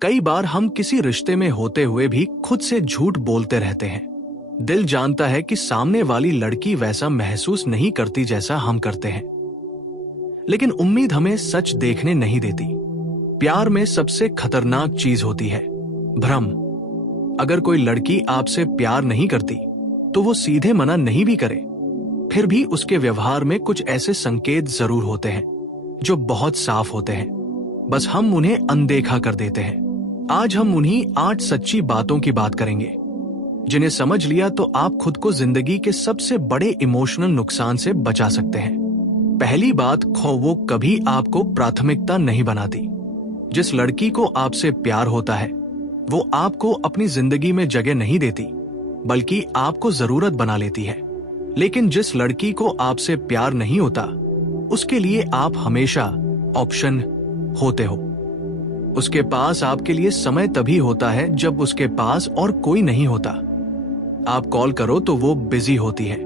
कई बार हम किसी रिश्ते में होते हुए भी खुद से झूठ बोलते रहते हैं। दिल जानता है कि सामने वाली लड़की वैसा महसूस नहीं करती जैसा हम करते हैं, लेकिन उम्मीद हमें सच देखने नहीं देती। प्यार में सबसे खतरनाक चीज होती है भ्रम। अगर कोई लड़की आपसे प्यार नहीं करती तो वो सीधे मना नहीं भी करे, फिर भी उसके व्यवहार में कुछ ऐसे संकेत जरूर होते हैं जो बहुत साफ होते हैं, बस हम उन्हें अनदेखा कर देते हैं। आज हम उन्हीं 8 सच्ची बातों की बात करेंगे जिन्हें समझ लिया तो आप खुद को जिंदगी के सबसे बड़े इमोशनल नुकसान से बचा सकते हैं। पहली बात, वो कभी आपको प्राथमिकता नहीं बनाती। जिस लड़की को आपसे प्यार होता है वो आपको अपनी जिंदगी में जगह नहीं देती, बल्कि आपको जरूरत बना लेती है। लेकिन जिस लड़की को आपसे प्यार नहीं होता उसके लिए आप हमेशा ऑप्शन होते हो। उसके पास आपके लिए समय तभी होता है जब उसके पास और कोई नहीं होता। आप कॉल करो तो वो बिजी होती है,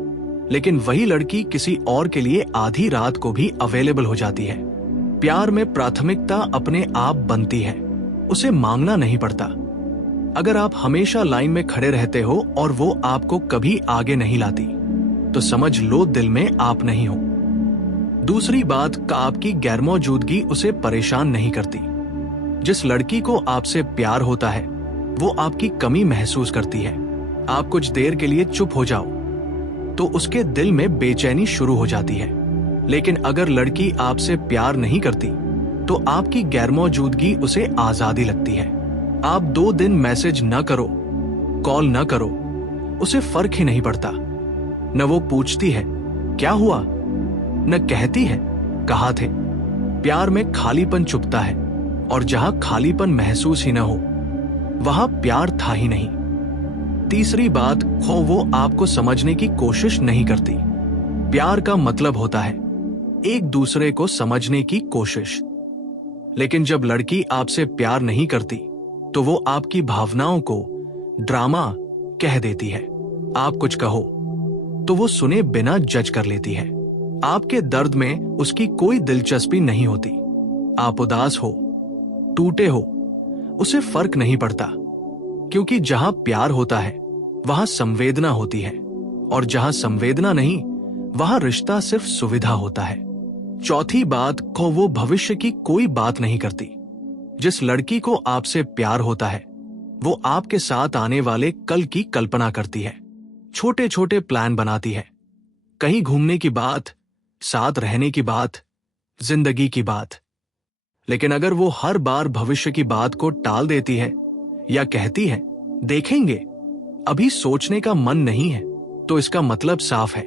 लेकिन वही लड़की किसी और के लिए आधी रात को भी अवेलेबल हो जाती है। प्यार में प्राथमिकता अपने आप बनती है, उसे मांगना नहीं पड़ता। अगर आप हमेशा लाइन में खड़े रहते हो और वो आपको कभी आगे नहीं लाती तो समझ लो दिल में आप नहीं हो। दूसरी बात, आपकी गैरमौजूदगी उसे परेशान नहीं करती। जिस लड़की को आपसे प्यार होता है वो आपकी कमी महसूस करती है। आप कुछ देर के लिए चुप हो जाओ तो उसके दिल में बेचैनी शुरू हो जाती है। लेकिन अगर लड़की आपसे प्यार नहीं करती तो आपकी गैरमौजूदगी उसे आजादी लगती है। आप 2 दिन मैसेज न करो, कॉल न करो, उसे फर्क ही नहीं पड़ता। न वो पूछती है क्या हुआ, न कहती है कहाँ थे। प्यार में खालीपन चुभता है, और जहां खालीपन महसूस ही न हो वहां प्यार था ही नहीं। तीसरी बात, वो आपको समझने की कोशिश नहीं करती। प्यार का मतलब होता है एक दूसरे को समझने की कोशिश। लेकिन जब लड़की आपसे प्यार नहीं करती तो वो आपकी भावनाओं को ड्रामा कह देती है। आप कुछ कहो तो वो सुने बिना जज कर लेती है। आपके दर्द में उसकी कोई दिलचस्पी नहीं होती। आप उदास हो, टूटे हो, उसे फर्क नहीं पड़ता, क्योंकि जहां प्यार होता है वहां संवेदना होती है, और जहां संवेदना नहीं वहां रिश्ता सिर्फ सुविधा होता है। चौथी बात, वो भविष्य की कोई बात नहीं करती। जिस लड़की को आपसे प्यार होता है वो आपके साथ आने वाले कल की कल्पना करती है, छोटे छोटे प्लान बनाती है, कहीं घूमने की बात, साथ रहने की बात, जिंदगी की बात। लेकिन अगर वो हर बार भविष्य की बात को टाल देती है या कहती है देखेंगे, अभी सोचने का मन नहीं है, तो इसका मतलब साफ है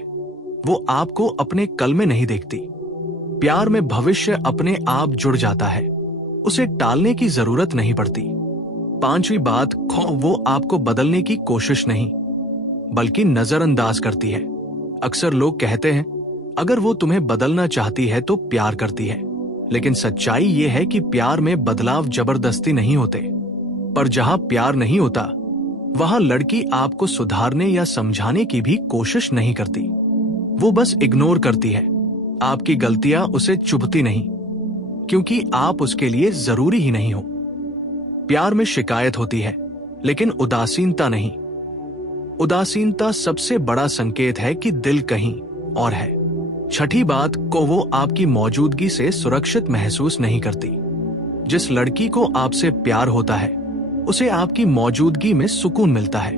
वो आपको अपने कल में नहीं देखती। प्यार में भविष्य अपने आप जुड़ जाता है, उसे टालने की जरूरत नहीं पड़ती। पांचवी बात, वो आपको बदलने की कोशिश नहीं बल्कि नजरअंदाज करती है। अक्सर लोग कहते हैं अगर वो तुम्हें बदलना चाहती है तो प्यार करती है, लेकिन सच्चाई ये है कि प्यार में बदलाव जबरदस्ती नहीं होते। पर जहां प्यार नहीं होता वहां लड़की आपको सुधारने या समझाने की भी कोशिश नहीं करती। वो बस इग्नोर करती है। आपकी गलतियां उसे चुभती नहीं, क्योंकि आप उसके लिए जरूरी ही नहीं हो। प्यार में शिकायत होती है, लेकिन उदासीनता नहीं। उदासीनता सबसे बड़ा संकेत है कि दिल कहीं और है। छठी बात, वो आपकी मौजूदगी से सुरक्षित महसूस नहीं करती। जिस लड़की को आपसे प्यार होता है उसे आपकी मौजूदगी में सुकून मिलता है,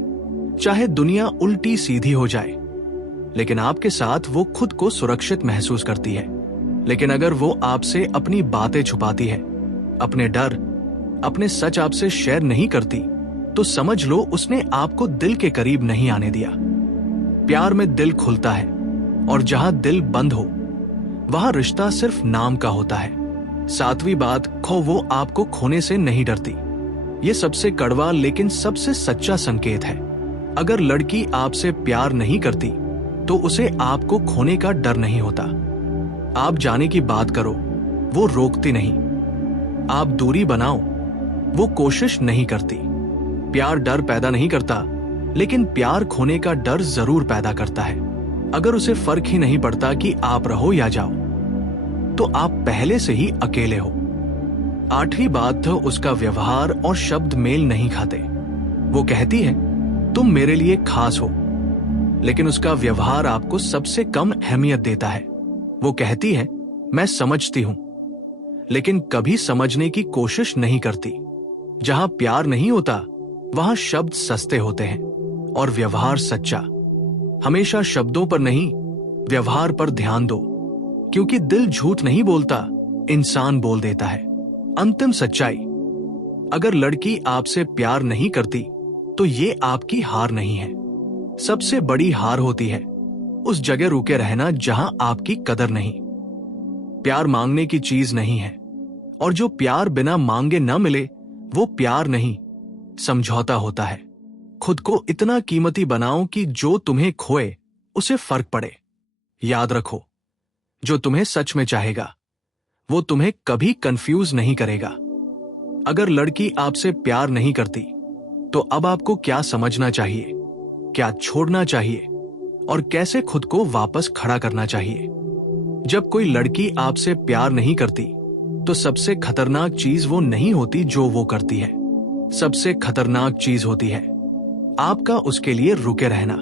चाहे दुनिया उल्टी सीधी हो जाए, लेकिन आपके साथ वो खुद को सुरक्षित महसूस करती है। लेकिन अगर वो आपसे अपनी बातें छुपाती है, अपने डर, अपने सच आपसे शेयर नहीं करती, तो समझ लो उसने आपको दिल के करीब नहीं आने दिया। प्यार में दिल खुलता है, और जहां दिल बंद हो वहां रिश्ता सिर्फ नाम का होता है। सातवीं बात, वो आपको खोने से नहीं डरती। ये सबसे कड़वा लेकिन सबसे सच्चा संकेत है। अगर लड़की आपसे प्यार नहीं करती तो उसे आपको खोने का डर नहीं होता। आप जाने की बात करो, वो रोकती नहीं। आप दूरी बनाओ, वो कोशिश नहीं करती। प्यार डर पैदा नहीं करता, लेकिन प्यार खोने का डर जरूर पैदा करता है। अगर उसे फर्क ही नहीं पड़ता कि आप रहो या जाओ, तो आप पहले से ही अकेले हो। आठवीं बात तो उसका व्यवहार और शब्द मेल नहीं खाते। वो कहती है तुम मेरे लिए खास हो, लेकिन उसका व्यवहार आपको सबसे कम अहमियत देता है। वो कहती है मैं समझती हूं, लेकिन कभी समझने की कोशिश नहीं करती। जहां प्यार नहीं होता वहां शब्द सस्ते होते हैं और व्यवहार सच्चा। हमेशा शब्दों पर नहीं, व्यवहार पर ध्यान दो, क्योंकि दिल झूठ नहीं बोलता, इंसान बोल देता है। अंतिम सच्चाई, अगर लड़की आपसे प्यार नहीं करती तो ये आपकी हार नहीं है। सबसे बड़ी हार होती है उस जगह रुके रहना जहां आपकी कदर नहीं। प्यार मांगने की चीज नहीं है, और जो प्यार बिना मांगे न मिले वो प्यार नहीं, समझौता होता है। खुद को इतना कीमती बनाओ कि जो तुम्हें खोए उसे फर्क पड़े। याद रखो, जो तुम्हें सच में चाहेगा वो तुम्हें कभी कंफ्यूज नहीं करेगा। अगर लड़की आपसे प्यार नहीं करती तो अब आपको क्या समझना चाहिए, क्या छोड़ना चाहिए और कैसे खुद को वापस खड़ा करना चाहिए। जब कोई लड़की आपसे प्यार नहीं करती तो सबसे खतरनाक चीज वो नहीं होती जो वो करती है। सबसे खतरनाक चीज होती है आपका उसके लिए रुके रहना,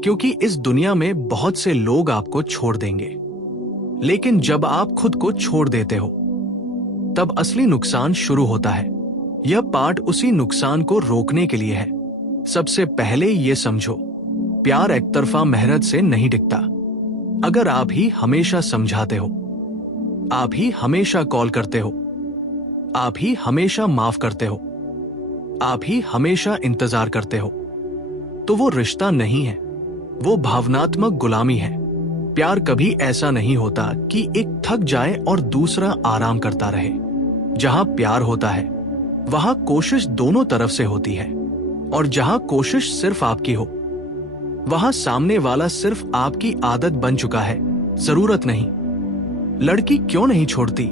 क्योंकि इस दुनिया में बहुत से लोग आपको छोड़ देंगे, लेकिन जब आप खुद को छोड़ देते हो तब असली नुकसान शुरू होता है। यह पाठ उसी नुकसान को रोकने के लिए है। सबसे पहले ये समझो, प्यार एकतरफा मेहनत से नहीं टिकता। अगर आप ही हमेशा समझाते हो, आप ही हमेशा कॉल करते हो, आप ही हमेशा माफ करते हो, आप ही हमेशा इंतजार करते हो, तो वो रिश्ता नहीं है, वो भावनात्मक गुलामी है। प्यार कभी ऐसा नहीं होता कि एक थक जाए और दूसरा आराम करता रहे। जहां प्यार होता है वहां कोशिश दोनों तरफ से होती है, और जहां कोशिश सिर्फ आपकी हो वहां सामने वाला सिर्फ आपकी आदत बन चुका है, जरूरत नहीं। लड़की क्यों नहीं छोड़ती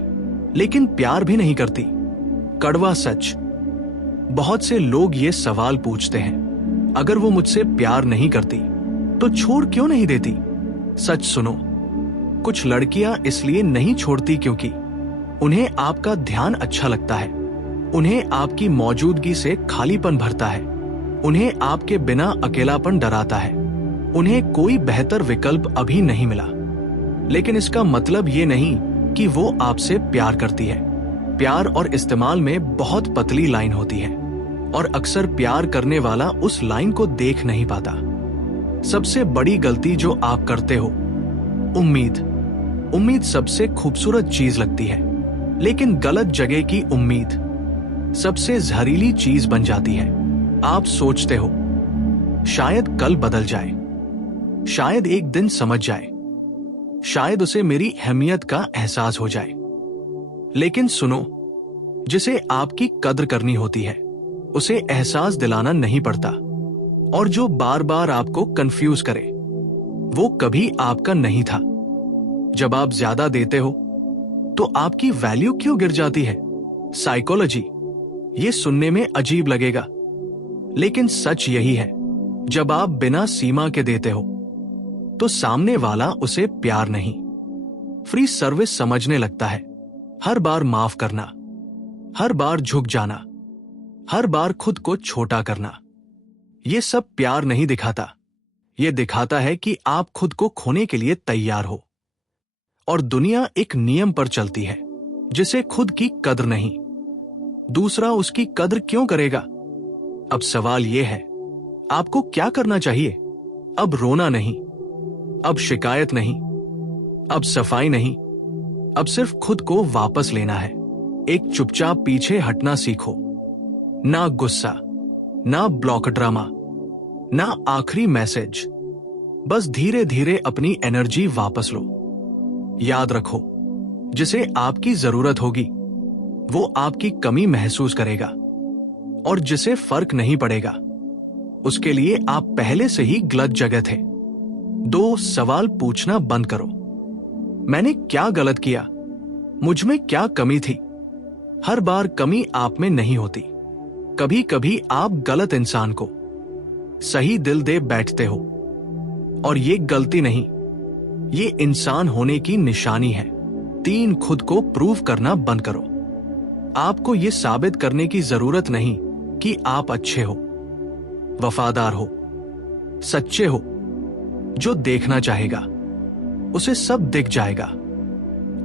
लेकिन प्यार भी नहीं करती? कड़वा सच, बहुत से लोग ये सवाल पूछते हैं, अगर वो मुझसे प्यार नहीं करती तो छोड़ क्यों नहीं देती? सच सुनो, कुछ लड़कियां इसलिए नहीं छोड़ती क्योंकि उन्हें आपका ध्यान अच्छा लगता है, उन्हें आपकी मौजूदगी से खालीपन भरता है, उन्हें आपके बिना अकेलापन डराता है, उन्हें कोई बेहतर विकल्प अभी नहीं मिला। लेकिन इसका मतलब ये नहीं कि वो आपसे प्यार करती है। प्यार और इस्तेमाल में बहुत पतली लाइन होती है, और अक्सर प्यार करने वाला उस लाइन को देख नहीं पाता। सबसे बड़ी गलती जो आप करते हो, उम्मीद सबसे खूबसूरत चीज लगती है, लेकिन गलत जगह की उम्मीद सबसे जहरीली चीज बन जाती है। आप सोचते हो शायद कल बदल जाए, शायद एक दिन समझ जाए, शायद उसे मेरी अहमियत का एहसास हो जाए। लेकिन सुनो, जिसे आपकी कद्र करनी होती है उसे एहसास दिलाना नहीं पड़ता, और जो बार बार आपको कंफ्यूज करे वो कभी आपका नहीं था। जब आप ज्यादा देते हो तो आपकी वैल्यू क्यों गिर जाती है? साइकोलॉजी, ये सुनने में अजीब लगेगा, लेकिन सच यही है। जब आप बिना सीमा के देते हो तो सामने वाला उसे प्यार नहीं, फ्री सर्विस समझने लगता है। हर बार माफ करना, हर बार झुक जाना, हर बार खुद को छोटा करना, ये सब प्यार नहीं दिखाता। ये दिखाता है कि आप खुद को खोने के लिए तैयार हो। और दुनिया एक नियम पर चलती है, जिसे खुद की कद्र नहीं, दूसरा उसकी कद्र क्यों करेगा? अब सवाल यह है, आपको क्या करना चाहिए? अब रोना नहीं, अब शिकायत नहीं, अब सफाई नहीं, अब सिर्फ खुद को वापस लेना है। एक चुपचाप पीछे हटना सीखो। ना गुस्सा, ना ब्लॉक ड्रामा, ना आखिरी मैसेज, बस धीरे धीरे अपनी एनर्जी वापस लो। याद रखो, जिसे आपकी जरूरत होगी वो आपकी कमी महसूस करेगा, और जिसे फर्क नहीं पड़ेगा उसके लिए आप पहले से ही गलत जगह थे। 2 सवाल पूछना बंद करो। मैंने क्या गलत किया? मुझ में क्या कमी थी? हर बार कमी आप में नहीं होती। कभी कभी आप गलत इंसान को सही दिल दे बैठते हो, और ये गलती नहीं, ये इंसान होने की निशानी है। 3 खुद को प्रूव करना बंद करो। आपको ये साबित करने की जरूरत नहीं कि आप अच्छे हो, वफादार हो, सच्चे हो। जो देखना चाहेगा उसे सब दिख जाएगा,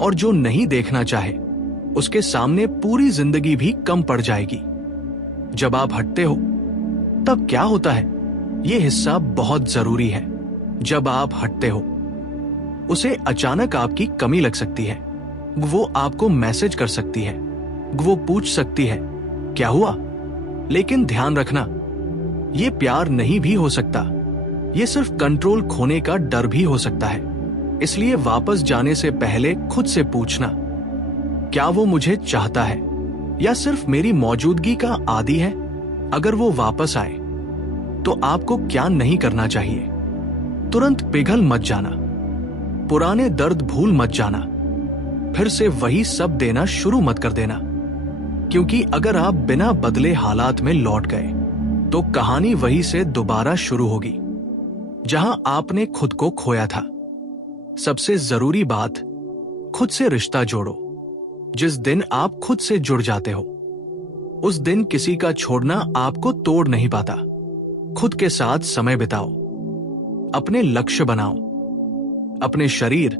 और जो नहीं देखना चाहे उसके सामने पूरी जिंदगी भी कम पड़ जाएगी। जब आप हटते हो तब क्या होता है, यह हिस्सा बहुत जरूरी है। जब आप हटते हो उसे अचानक आपकी कमी लग सकती है। वो आपको मैसेज कर सकती है, वो पूछ सकती है क्या हुआ। लेकिन ध्यान रखना, ये प्यार नहीं भी हो सकता, ये सिर्फ कंट्रोल खोने का डर भी हो सकता है। इसलिए वापस जाने से पहले खुद से पूछना, क्या वो मुझे चाहता है या सिर्फ मेरी मौजूदगी का आदी है। अगर वो वापस आए तो आपको क्या नहीं करना चाहिए। तुरंत पिघल मत जाना, पुराने दर्द भूल मत जाना, फिर से वही सब देना शुरू मत कर देना। क्योंकि अगर आप बिना बदले हालात में लौट गए तो कहानी वही से दोबारा शुरू होगी जहां आपने खुद को खोया था। सबसे जरूरी बात, खुद से रिश्ता जोड़ो। जिस दिन आप खुद से जुड़ जाते हो उस दिन किसी का छोड़ना आपको तोड़ नहीं पाता। खुद के साथ समय बिताओ, अपने लक्ष्य बनाओ, अपने शरीर,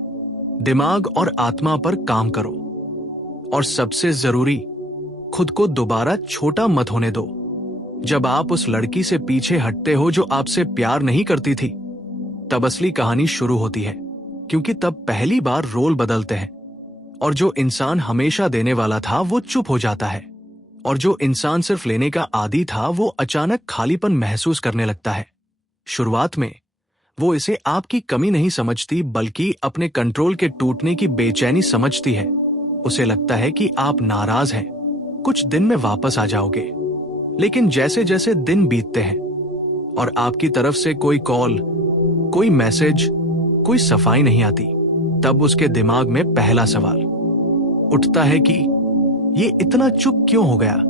दिमाग और आत्मा पर काम करो, और सबसे जरूरी, खुद को दोबारा छोटा मत होने दो। जब आप उस लड़की से पीछे हटते हो जो आपसे प्यार नहीं करती थी, तब असली कहानी शुरू होती है। क्योंकि तब पहली बार रोल बदलते हैं, और जो इंसान हमेशा देने वाला था वो चुप हो जाता है, और जो इंसान सिर्फ लेने का आदी था वो अचानक खालीपन महसूस करने लगता है। शुरुआत में वो इसे आपकी कमी नहीं समझती, बल्कि अपने कंट्रोल के टूटने की बेचैनी समझती है। उसे लगता है कि आप नाराज हैं, कुछ दिन में वापस आ जाओगे। लेकिन जैसे जैसे दिन बीतते हैं और आपकी तरफ से कोई कॉल, कोई मैसेज, कोई सफाई नहीं आती, तब उसके दिमाग में पहला सवाल उठता है कि ये इतना चुप क्यों हो गया।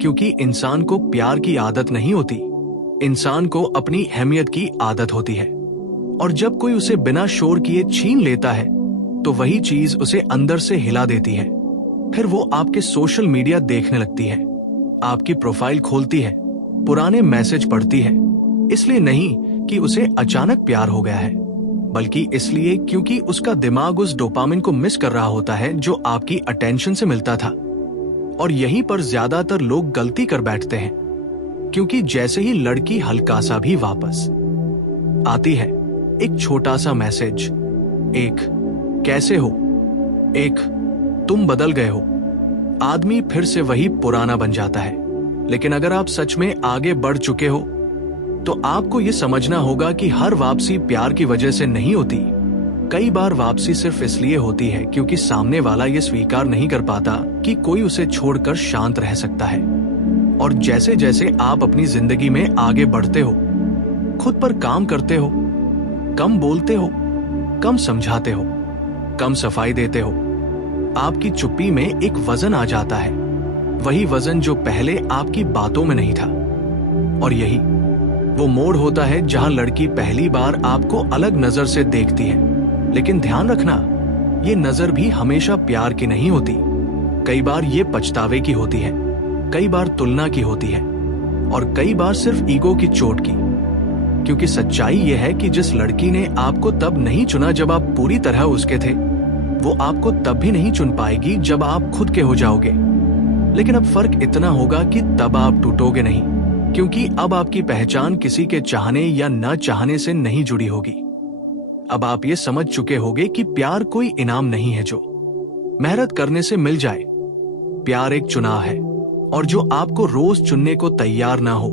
क्योंकि इंसान को प्यार की आदत नहीं होती, इंसान को अपनी अहमियत की आदत होती है। और जब कोई उसे बिना शोर किए छीन लेता है तो वही चीज उसे अंदर से हिला देती है। फिर वो आपके सोशल मीडिया देखने लगती है, आपकी प्रोफाइल खोलती है, पुराने मैसेज पढ़ती है। इसलिए नहीं कि उसे अचानक प्यार हो गया है, बल्कि इसलिए क्योंकि उसका दिमाग उस डोपामिन को मिस कर रहा होता है जो आपकी अटेंशन से मिलता था। और यहीं पर ज्यादातर लोग गलती कर बैठते हैं, क्योंकि जैसे ही लड़की हल्का सा भी वापस आती है, एक छोटा सा मैसेज, एक कैसे हो, एक तुम बदल गए हो, आदमी फिर से वही पुराना बन जाता है। लेकिन अगर आप सच में आगे बढ़ चुके हो तो आपको यह समझना होगा कि हर वापसी प्यार की वजह से नहीं होती। कई बार वापसी सिर्फ इसलिए होती है क्योंकि सामने वाला ये स्वीकार नहीं कर पाता कि कोई उसे छोड़कर शांत रह सकता है। और जैसे जैसे आप अपनी जिंदगी में आगे बढ़ते हो, खुद पर काम करते हो, कम बोलते हो, कम समझाते हो, कम सफाई देते हो, आपकी चुप्पी में एक वजन आ जाता है, वही वजन जो पहले आपकी बातों में नहीं था। और यही वो मोड़ होता है जहां लड़की पहली बार आपको अलग नजर से देखती है। लेकिन ध्यान रखना, ये नजर भी हमेशा प्यार की नहीं होती। कई बार ये पछतावे की होती है, कई बार तुलना की होती है, और कई बार सिर्फ ईगो की चोट की। क्योंकि सच्चाई ये है कि जिस लड़की ने आपको तब नहीं चुना जब आप पूरी तरह उसके थे, वो आपको तब भी नहीं चुन पाएगी जब आप खुद के हो जाओगे। लेकिन अब फर्क इतना होगा कि तब आप टूटोगे नहीं, क्योंकि अब आपकी पहचान किसी के चाहने या न चाहने से नहीं जुड़ी होगी। अब आप ये समझ चुके होगे कि प्यार कोई इनाम नहीं है जो मेहनत करने से मिल जाए। प्यार एक चुनाव है, और जो आपको रोज चुनने को तैयार ना हो,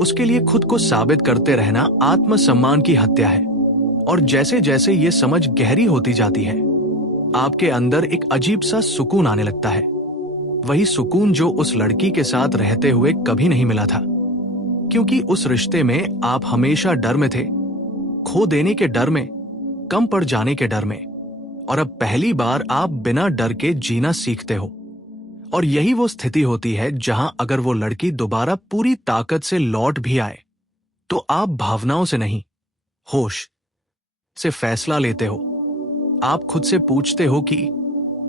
उसके लिए खुद को साबित करते रहना आत्मसम्मान की हत्या है। और जैसे जैसे ये समझ गहरी होती जाती है, आपके अंदर एक अजीब सा सुकून आने लगता है। वही सुकून जो उस लड़की के साथ रहते हुए कभी नहीं मिला था। क्योंकि उस रिश्ते में आप हमेशा डर में थे, खो देने के डर में, कम पड़ जाने के डर में। और अब पहली बार आप बिना डर के जीना सीखते हो। और यही वो स्थिति होती है जहां अगर वो लड़की दोबारा पूरी ताकत से लौट भी आए तो आप भावनाओं से नहीं, होश से फैसला लेते हो। आप खुद से पूछते हो कि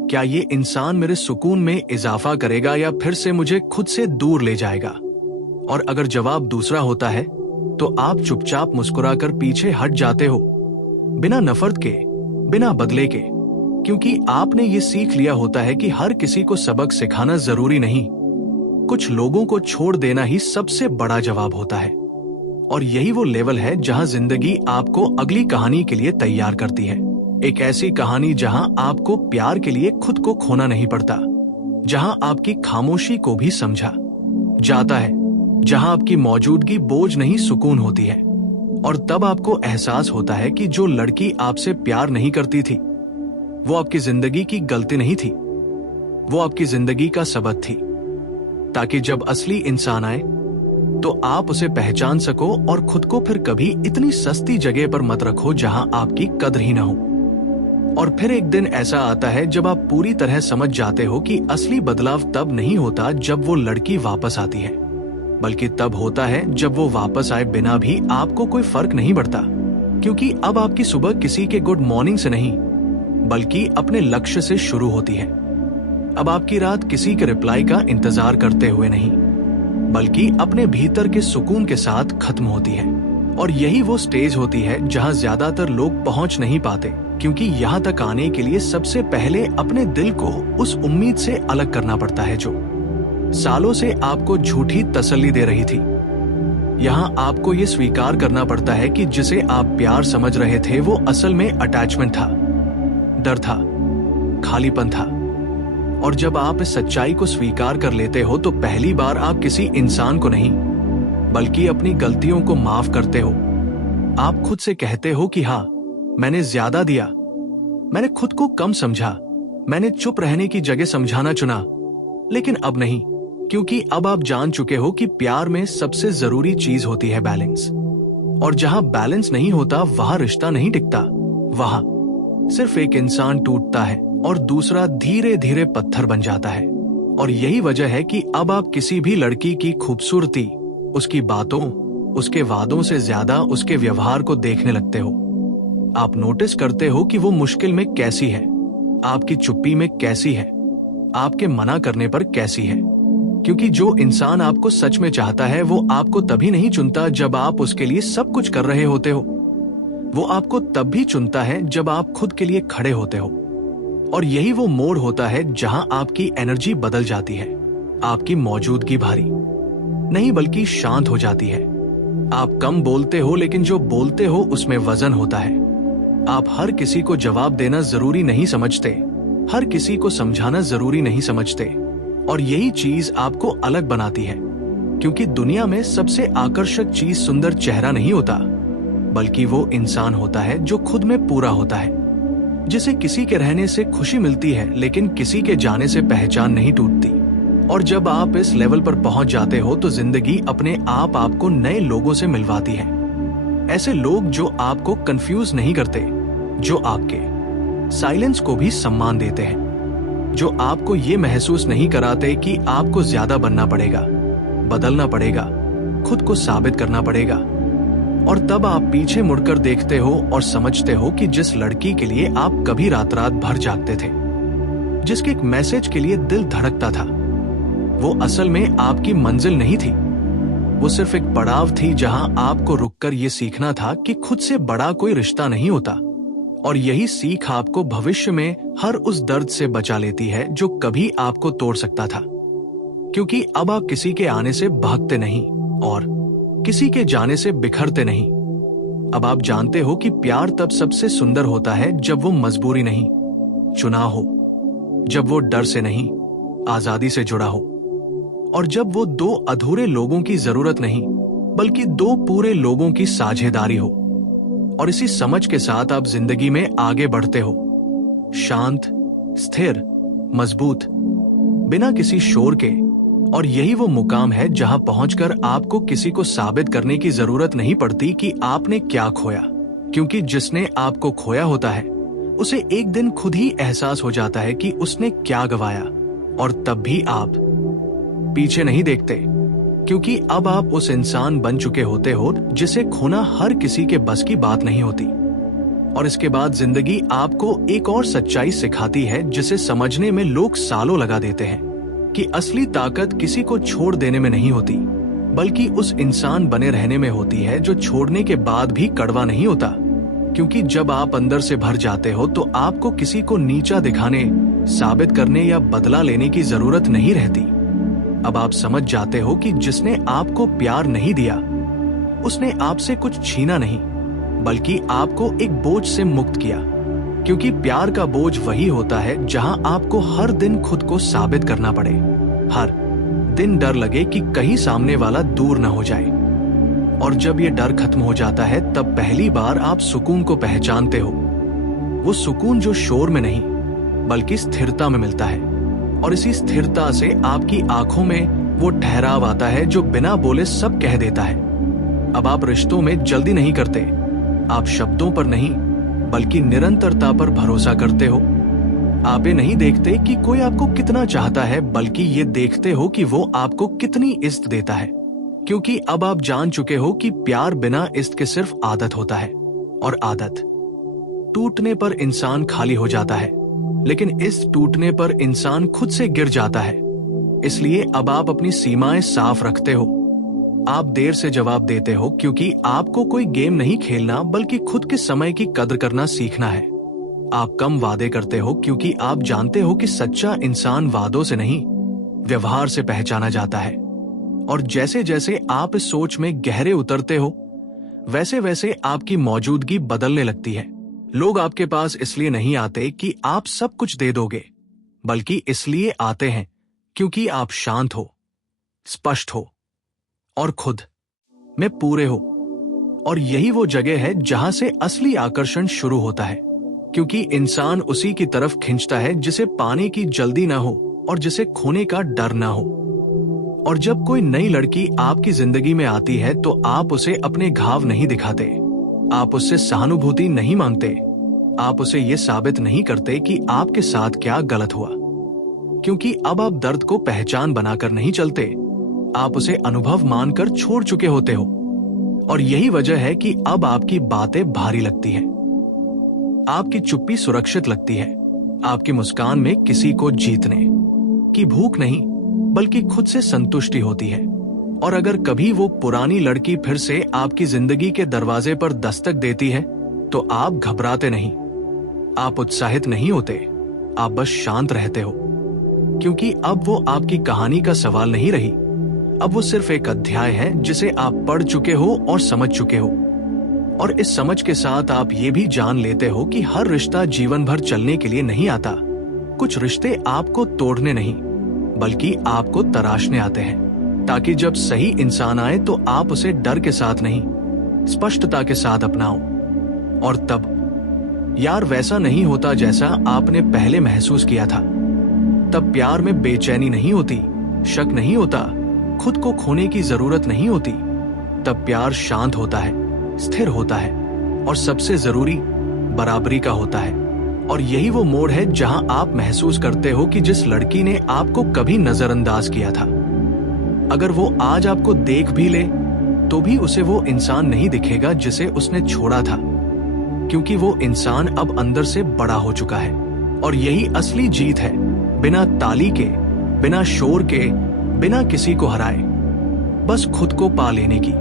क्या ये इंसान मेरे सुकून में इजाफा करेगा या फिर से मुझे खुद से दूर ले जाएगा? और अगर जवाब दूसरा होता है तो आप चुपचाप मुस्कुराकर पीछे हट जाते हो, बिना नफरत के, बिना बदले के, क्योंकि आपने ये सीख लिया होता है कि हर किसी को सबक सिखाना जरूरी नहीं, कुछ लोगों को छोड़ देना ही सबसे बड़ा जवाब होता है। और यही वो लेवल है जहां जिंदगी आपको अगली कहानी के लिए तैयार करती है। एक ऐसी कहानी जहां आपको प्यार के लिए खुद को खोना नहीं पड़ता, जहां आपकी खामोशी को भी समझा जाता है, जहां आपकी मौजूदगी बोझ नहीं सुकून होती है। और तब आपको एहसास होता है कि जो लड़की आपसे प्यार नहीं करती थी वो आपकी जिंदगी की गलती नहीं थी, वो आपकी जिंदगी का सबक थी, ताकि जब असली इंसान आए तो आप उसे पहचान सको और खुद को फिर कभी इतनी सस्ती जगह पर मत रखो जहां आपकी कद्र ही ना हो। और फिर एक दिन ऐसा आता है जब आप पूरी तरह समझ जाते हो कि असली बदलाव तब नहीं होता जब वो लड़की वापस आती है, बल्कि तब होता है जब वो वापस आए बिना भी आपको कोई फर्क नहीं पड़ता, क्योंकि अब आपकी सुबह किसी के गुड मॉर्निंग से नहीं बल्कि अपने लक्ष्य से शुरू होती है। अब आपकी रात किसी के रिप्लाई का इंतजार करते हुए नहीं बल्कि अपने भीतर के सुकून के साथ खत्म होती है। और यही वो स्टेज होती है जहां ज्यादातर लोग पहुंच नहीं पाते, क्योंकि यहाँ तक आने के लिए सबसे पहले अपने दिल को उस उम्मीद से अलग करना पड़ता है जो सालों से आपको झूठी तसल्ली दे रही थी। यहाँ आपको ये स्वीकार करना पड़ता है कि जिसे आप प्यार समझ रहे थे वो असल में अटैचमेंट था, डर था, खालीपन था। और जब आप इस सच्चाई को स्वीकार कर लेते हो तो पहली बार आप किसी इंसान को नहीं बल्कि अपनी गलतियों को माफ करते हो। आप खुद से कहते हो कि हाँ, मैंने ज्यादा दिया, मैंने खुद को कम समझा, मैंने चुप रहने की जगह समझाना चुना, लेकिन अब नहीं, क्योंकि अब आप जान चुके हो कि प्यार में सबसे जरूरी चीज होती है बैलेंस। और जहां बैलेंस नहीं होता वहां रिश्ता नहीं टिकता, वहां सिर्फ एक इंसान टूटता है और दूसरा धीरे धीरे पत्थर बन जाता है। और यही वजह है कि अब आप किसी भी लड़की की खूबसूरती, उसकी बातों, उसके वादों से ज्यादा उसके व्यवहार को देखने लगते हो। आप नोटिस करते हो कि वो मुश्किल में कैसी है, आपकी चुप्पी में कैसी है, आपके मना करने पर कैसी है। क्योंकि जो इंसान आपको सच में चाहता है वो आपको तभी नहीं चुनता जब आप उसके लिए सब कुछ कर रहे होते हो, वो आपको तब भी चुनता है जब आप खुद के लिए खड़े होते हो। और यही वो मोड़ होता है जहां आपकी एनर्जी बदल जाती है, आपकी मौजूदगी भारी नहीं बल्कि शांत हो जाती है। आप कम बोलते हो लेकिन जो बोलते हो उसमें वजन होता है। आप हर किसी को जवाब देना जरूरी नहीं समझते, हर किसी को समझाना जरूरी नहीं समझते। और यही चीज आपको अलग बनाती है, क्योंकि दुनिया में सबसे आकर्षक चीज सुंदर चेहरा नहीं होता बल्कि वो इंसान होता है जो खुद में पूरा होता है, जिसे किसी के रहने से खुशी मिलती है लेकिन किसी के जाने से पहचान नहीं टूटती। और जब आप इस लेवल पर पहुंच जाते हो तो जिंदगी अपने आप आपको नए लोगों से मिलवाती है। ऐसे लोग जो आपको कंफ्यूज नहीं करते, जो आपके साइलेंस को भी सम्मान देते हैं, जो आपको ये महसूस नहीं कराते कि आपको ज्यादा बनना पड़ेगा, बदलना पड़ेगा, खुद को साबित करना पड़ेगा। और तब आप पीछे मुड़कर देखते हो और समझते हो कि जिस लड़की के लिए आप कभी रात रात भर जागते थे, जिसके एक मैसेज के लिए दिल धड़कता था, वो असल में आपकी मंजिल नहीं थी। वो सिर्फ एक पड़ाव थी जहां आपको रुककर ये सीखना था कि खुद से बड़ा कोई रिश्ता नहीं होता। और यही सीख आपको भविष्य में हर उस दर्द से बचा लेती है जो कभी आपको तोड़ सकता था, क्योंकि अब आप किसी के आने से भागते नहीं और किसी के जाने से बिखरते नहीं। अब आप जानते हो कि प्यार तब सबसे सुंदर होता है जब वो मजबूरी नहीं, चुनाव हो, जब वो डर से नहीं, आजादी से जुड़ा हो, और जब वो दो अधूरे लोगों की जरूरत नहीं बल्कि दो पूरे लोगों की साझेदारी हो। और इसी समझ के साथ आप जिंदगी में आगे बढ़ते हो, शांत, स्थिर, मजबूत, बिना किसी शोर के। और यही वो मुकाम है जहां पहुंचकर आपको किसी को साबित करने की जरूरत नहीं पड़ती कि आपने क्या खोया, क्योंकि जिसने आपको खोया होता है उसे एक दिन खुद ही एहसास हो जाता है कि उसने क्या गवाया। और तब भी आप पीछे नहीं देखते, क्योंकि अब आप उस इंसान बन चुके होते हो जिसे खोना हर किसी के बस की बात नहीं होती। और इसके बाद जिंदगी आपको एक और सच्चाई सिखाती है जिसे समझने में लोग सालों लगा देते हैं, कि असली ताकत किसी को छोड़ देने में नहीं होती, बल्कि उस इंसान बने रहने में होती है जो छोड़ने के बाद भी कड़वा नहीं होता। क्योंकि जब आप अंदर से भर जाते हो तो आपको किसी को नीचा दिखाने, साबित करने या बदला लेने की जरूरत नहीं रहती। अब आप समझ जाते हो कि जिसने आपको प्यार नहीं दिया, उसने आपसे कुछ छीना नहीं, बल्कि आपको एक बोझ से मुक्त किया। क्योंकि प्यार का बोझ वही होता है जहां आपको हर दिन खुद को साबित करना पड़े, हर दिन डर लगे कि कहीं सामने वाला दूर न हो जाए। और जब ये डर खत्म हो जाता है तब पहली बार आप सुकून को पहचानते हो। वो सुकून जो शोर में नहीं बल्कि स्थिरता में मिलता है। और इसी स्थिरता से आपकी आंखों में वो ठहराव आता है जो बिना बोले सब कह देता है। अब आप रिश्तों में जल्दी नहीं करते, आप शब्दों पर नहीं बल्कि निरंतरता पर भरोसा करते हो। आप ये नहीं देखते कि कोई आपको कितना चाहता है, बल्कि ये देखते हो कि वो आपको कितनी इज्जत देता है। क्योंकि अब आप जान चुके हो कि प्यार बिना इज्जत के सिर्फ आदत होता है, और आदत टूटने पर इंसान खाली हो जाता है, लेकिन इज्जत टूटने पर इंसान खुद से गिर जाता है। इसलिए अब आप अपनी सीमाएं साफ रखते हो। आप देर से जवाब देते हो क्योंकि आपको कोई गेम नहीं खेलना बल्कि खुद के समय की कदर करना सीखना है। आप कम वादे करते हो क्योंकि आप जानते हो कि सच्चा इंसान वादों से नहीं, व्यवहार से पहचाना जाता है। और जैसे जैसे आप इस सोच में गहरे उतरते हो, वैसे वैसे आपकी मौजूदगी बदलने लगती है। लोग आपके पास इसलिए नहीं आते कि आप सब कुछ दे दोगे, बल्कि इसलिए आते हैं क्योंकि आप शांत हो, स्पष्ट हो और खुद में पूरे हो। और यही वो जगह है जहां से असली आकर्षण शुरू होता है। क्योंकि इंसान उसी की तरफ खींचता है जिसे पाने की जल्दी ना हो और जिसे खोने का डर ना हो। और जब कोई नई लड़की आपकी जिंदगी में आती है तो आप उसे अपने घाव नहीं दिखाते, आप उससे सहानुभूति नहीं मांगते, आप उसे ये साबित नहीं करते कि आपके साथ क्या गलत हुआ। क्योंकि अब आप दर्द को पहचान बनाकर नहीं चलते, आप उसे अनुभव मानकर छोड़ चुके होते हो। और यही वजह है कि अब आपकी बातें भारी लगती हैं, आपकी चुप्पी सुरक्षित लगती है, आपकी मुस्कान में किसी को जीतने की भूख नहीं बल्कि खुद से संतुष्टि होती है। और अगर कभी वो पुरानी लड़की फिर से आपकी जिंदगी के दरवाजे पर दस्तक देती है तो आप घबराते नहीं, आप उत्साहित नहीं होते, आप बस शांत रहते हो। क्योंकि अब वो आपकी कहानी का सवाल नहीं रही, अब वो सिर्फ एक अध्याय है जिसे आप पढ़ चुके हो और समझ चुके हो। और इस समझ के साथ आप ये भी जान लेते हो कि हर रिश्ता जीवन भर चलने के लिए नहीं आता। कुछ रिश्ते आपको तोड़ने नहीं बल्कि आपको तराशने आते हैं, ताकि जब सही इंसान आए तो आप उसे डर के साथ नहीं, स्पष्टता के साथ अपनाओ। और तब यार वैसा नहीं होता जैसा आपने पहले महसूस किया था। तब प्यार में बेचैनी नहीं होती, शक नहीं होता, खुद को खोने की जरूरत नहीं होती। तब प्यार शांत होता है, स्थिर होता है और सबसे जरूरी बराबरी का होता है। और यही वो मोड़ है जहां आप महसूस करते हो कि जिस लड़की ने आपको कभी नजरअंदाज किया था, अगर वो आज आपको देख भी ले तो भी उसे वो इंसान नहीं दिखेगा जिसे उसने छोड़ा था। क्योंकि वो इंसान अब अंदर से बड़ा हो चुका है। और यही असली जीत है, बिना ताली के, बिना शोर के, बिना किसी को हराए, बस खुद को पा लेने की।